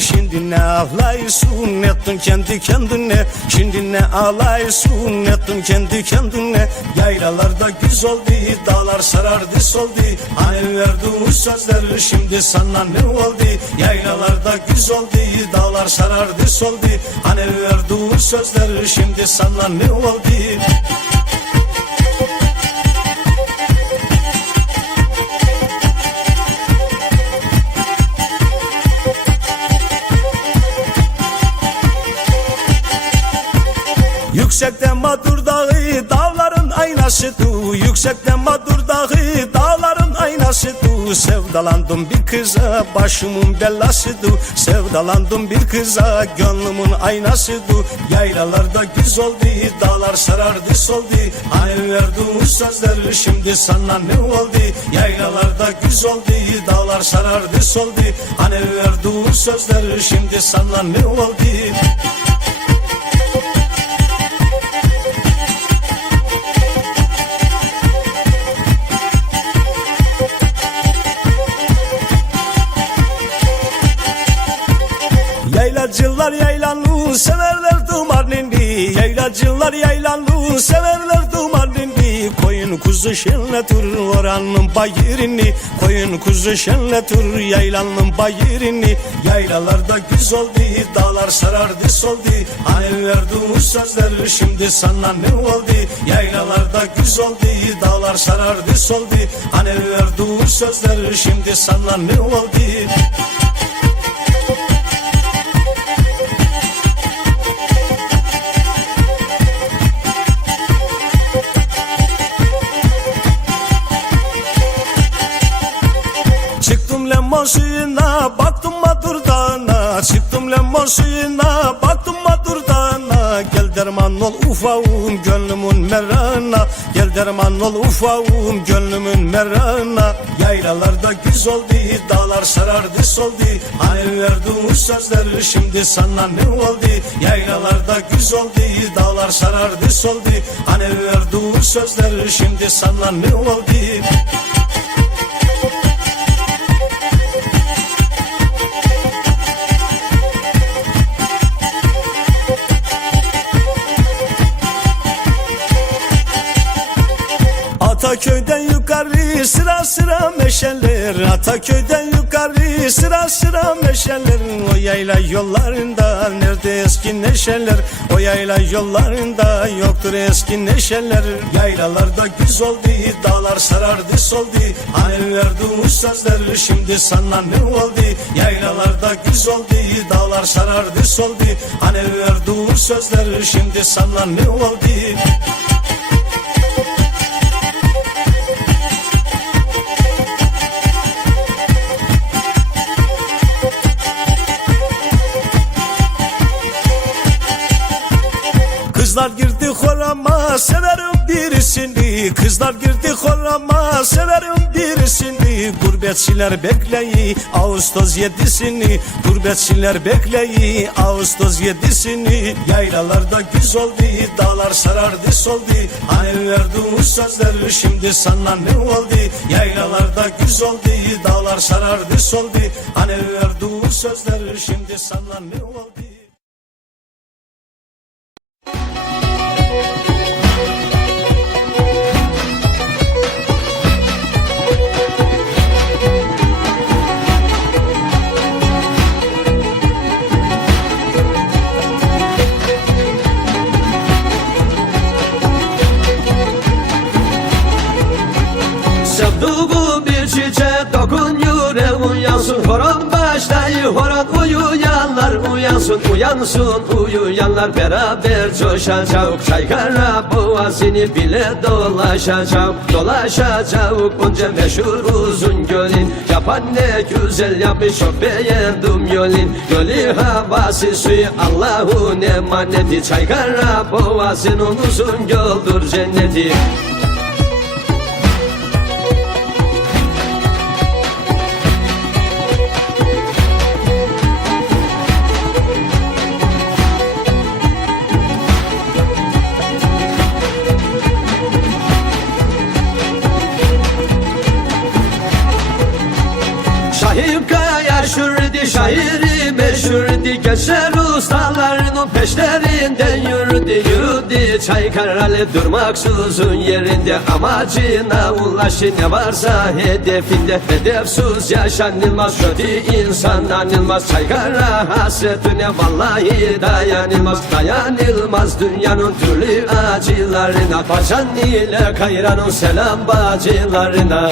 Şimdi ne ağlayısın ettin kendi kendine? Şimdi ne ağlayısın ettin kendi kendine? Yaylalarda güz oldu dağlar sarardı soldu Hani verdiğin sözler şimdi sana ne oldu? Yaylalarda güz oldu dağlar sarardı soldu Hani verdiğin sözler şimdi sana ne oldu Yüksekten Madur Dağı dağların aynasıdır Yüksekten Madur Dağı dağların aynasıdır Sevdalandım bir kıza başımın bellasıdır Sevdalandım bir kıza gönlümün aynasıdır Yaylalarda güz oldu dağlar sarardı soldu. Hani verdiğin sözler şimdi sana ne oldu? Yaylalarda güz oldu dağlar sarardı soldu. Hani verdiğin sözler şimdi sana ne oldu severler dumar nindi Yaylacılar yaylanlı severler dumar nindi Koyun kuzu şenletir oranın bayirini. Koyun kuzu şenletir yaylanın bayirini. Yaylalarda güz oldu dağlar sarardı soldu. Hani verdiğin sözler şimdi sana ne oldu? Yaylalarda güz oldu dağlar sarardı soldu. Hani verdiğin sözler şimdi sana ne oldu Suyuna baktım madur dağına Gel derman ol ufağım gönlümün merana. Gel derman ol ufağım gönlümün merana. Yaylalarda güz oldu dağlar sarardı soldu Hani verdiğin sözler şimdi sana ne oldu? Yaylalarda güz oldu dağlar sarardı soldu Hani verdiğin sözler şimdi sana ne oldu sıra sıra meşeler Ataköy'den yukarı. Sıra sıra meşeler O yayla yollarında. Nerede eski neşeler? O yayla yollarında yoktur eski neşeler. Yaylalarda güz oldu dağlar sarardı soldu. Hani verdiğin sözler şimdi sana ne oldu? Yaylalarda güz oldu dağlar sarardı soldu. Hani verdiğin sözler şimdi sana ne oldu severim birisini. Kızlar girdi horama severim birisini. Gurbetçiler bekleyi Ağustos yedisini. Gurbetçiler bekleyi Ağustos yedisini. Yaylalarda güz oldu dağlar sarardı soldu. Hani verdiğin sözler şimdi sana ne oldu? Yaylalarda güz oldu dağlar sarardı soldu. Hani verdiğin sözler şimdi sana ne oldu horon uyuyanlar uyansın Uyansın uyuyanlar beraber coşacak. Çaykara boğazını bile dolaşacak. Dolaşacak onca meşhur uzun gölün Yapan ne güzel yapmış çok beğendim yolun Gölü havası suyu Allah'ın emaneti Çaykara boğazının uzun göldür cenneti yürüdü şairi meşhurdu Geçer ustaların peşlerinden yürüdü. Yürüdü Çaykar Halep durmaksızın yerinde. Amacına ulaşı ne varsa hedefinde. Hedefsuz yaşanılmaz kötü insan anılmaz. Çaykara hasretine vallahi dayanılmaz. Dayanılmaz dünyanın türlü acılarına. Paşan ile kayranın selam bacılarına.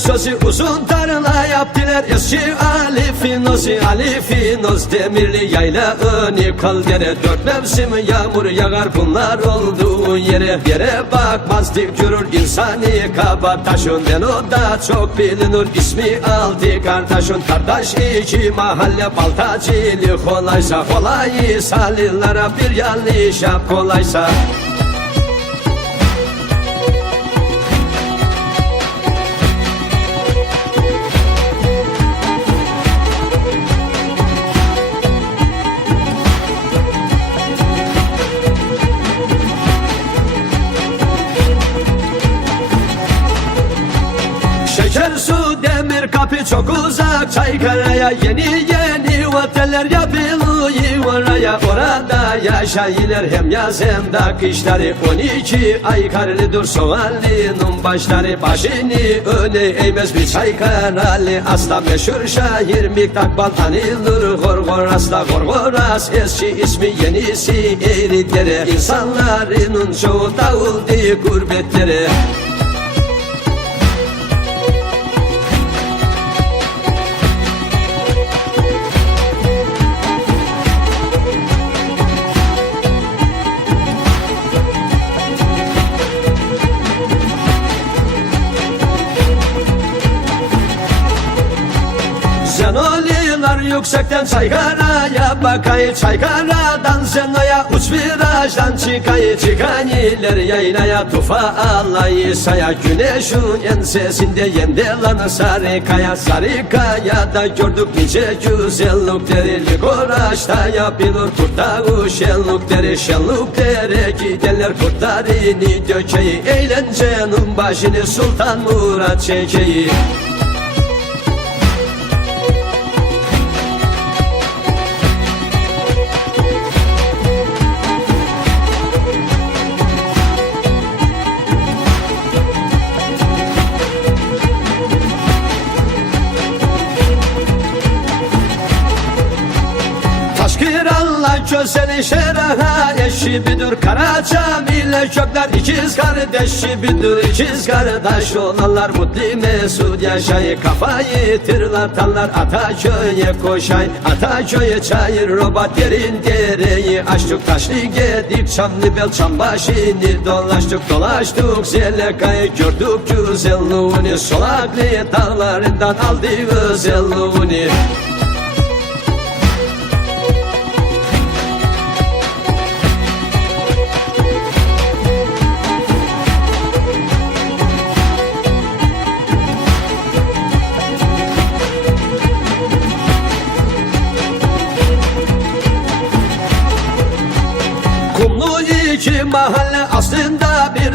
Sözü Uzun tarla yaptılar. Eski Ali Finozi Ali Finoz demirli yayla önü kal. Yere Dört mevsim yağmur yağar. Bunlar olduğu yere Yere bakmaz dik görür insani kaba taşın. Ben o da çok bilinir. İsmi aldı kardeşin. Kardeş iki mahalle baltacılık kolaysa Kolay salillara bir yanlış yap. Kolaysa çok uzak Çaykara'ya yeni yeni oteller yapılıyor. Oraya Orada yaşayırlar hem yaz hem de kışları. 12 ay karlıdır soğanlının başları. Başını öne eğmez bir Çaykaralı Asla meşhur şair Miktak Baltanilur Gorgor asla Gorgoras Eski ismi yenisi eğritlere İnsanların çoğu dağıldı gurbetlere yüksekten Çaykara'ya bakay Çaykara'dan Zeno'ya uç virajdan çıkay Çıkaniler yaylaya tufa alayı saya Güneşin ensesinde yendelan sarı kaya Sarı kayada gördük nice güzellikleri Ligoraşta yapılır kurta şenlikleri Şenliklere gidenler kurtlarını dökeyi Eğlencenin başını Sultan Murat çekeyi Taşkıranla köseli şeraha eşi bidur Karaca ile kökler ikiz kardeşi bidur ikiz kardeş olanlar mutlu mesut yaşayı. Kafayı tırlatanlar Ataköy'e koşay. Ataköy'e çayır robat derin dereyi Açtık taşlı gedik çamlı bel çam başını Dolaştık. Dolaştık zelekayı Gördük güzelliğini Solaklı dağlarından aldı özelliğini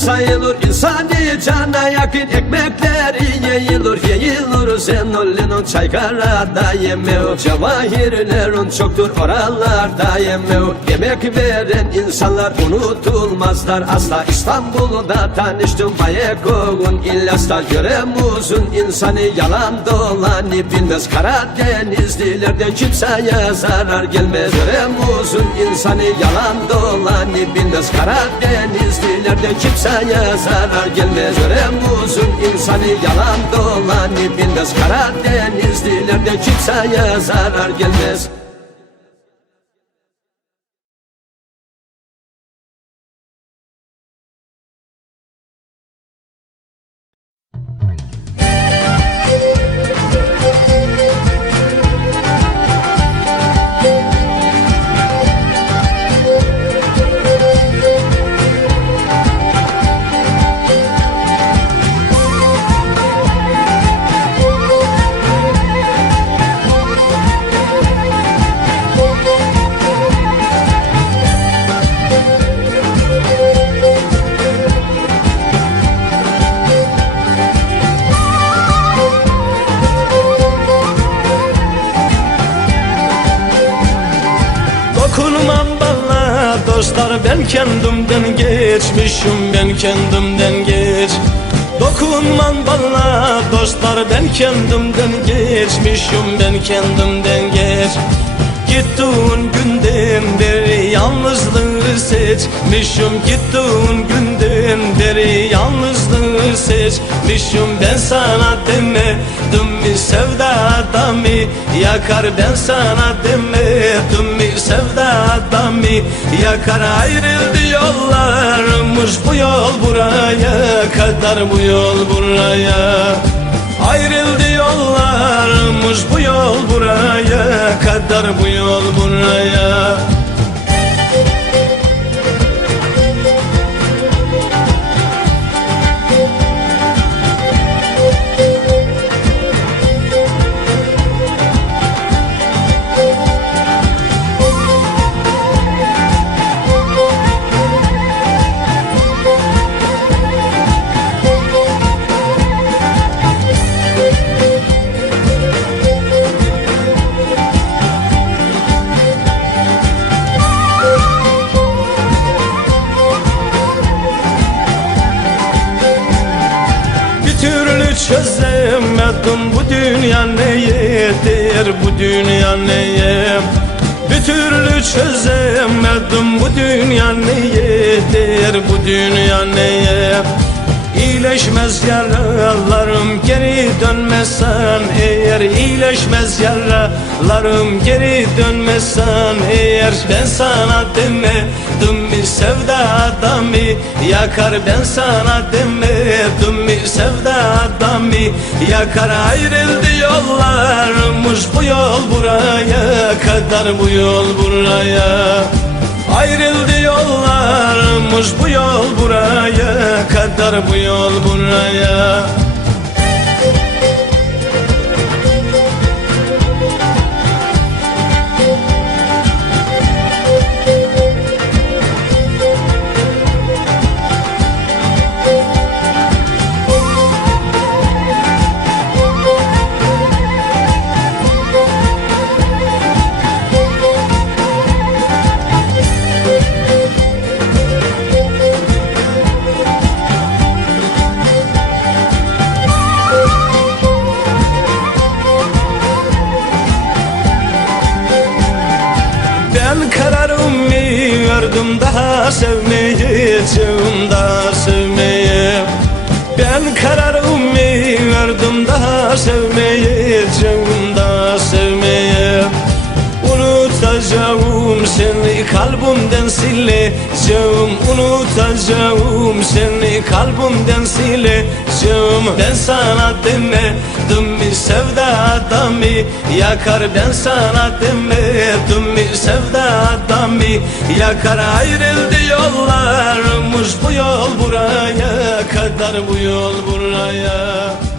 sayılır İnsani cana yakın ekmekleri yeyilir Yeyilir Zenolli'nin çaykarada yemeği Cevahirlerin çoktur oralarda yemeği Yemek veren insanlar unutulmazlar. Asla İstanbul'da tanıştım Bayeko'nun illaslar Göremuzun insanı yalan dolanı bilmez. Karadenizlilerden kimseye zarar gelmez. Göremuzun insanı yalan dolanı bilmez. Karadenizlilerden kimseye zarar gelmez. Göremuzun insanı yalan dolanı bilmez Karadenizlilerden kimseye zarar gelmez dostlar ben kendimden geçmişim ben kendimden geç. Dokunman bana dostlar ben kendimden geçmişim ben kendimden geç. Gittiğin günden beri yalnızlığı seçmişim Gittiğin günden beri yalnızlığı seçmişim. Ben sana demedim mi sevdada mı Yakar? Ben sana demedim mi sevdada mı Yakar? Ayrıldı yollarımız bu yol buraya kadar bu yol buraya. Ayrıldı yollarımız bu yol buraya kadar bu yol buraya çözemedim bu dünya neyedir? Bu dünya neye? Bir türlü çözemedim bu dünya neyedir? Bu dünya neye İyileşmez yaralarım geri dönmezsen eğer iyileşmez yaralarım geri dönmezsen eğer Ben sana demedim mi? Sevdada mı yakar ben sana demedim mi? Sevdada mı yakar ayrıldı yollarımız bu yol buraya kadar bu yol buraya Ayrıldı yollarımız bu yol buraya kadar bu yol buraya verdim daha sevmeyeceğim daha sevmeye. Ben kararımı verdim daha sevmeyeceğim daha sevmeye. Unutacağım seni kalbimden sileceğim. Unutacağım seni kalbimden sileceğim. Ben sana demedim mi sevdada mı Yakar ben sana demedim mi? Sevdada mı Yakar ayrıldı yollarımız bu yol buraya kadar bu yol buraya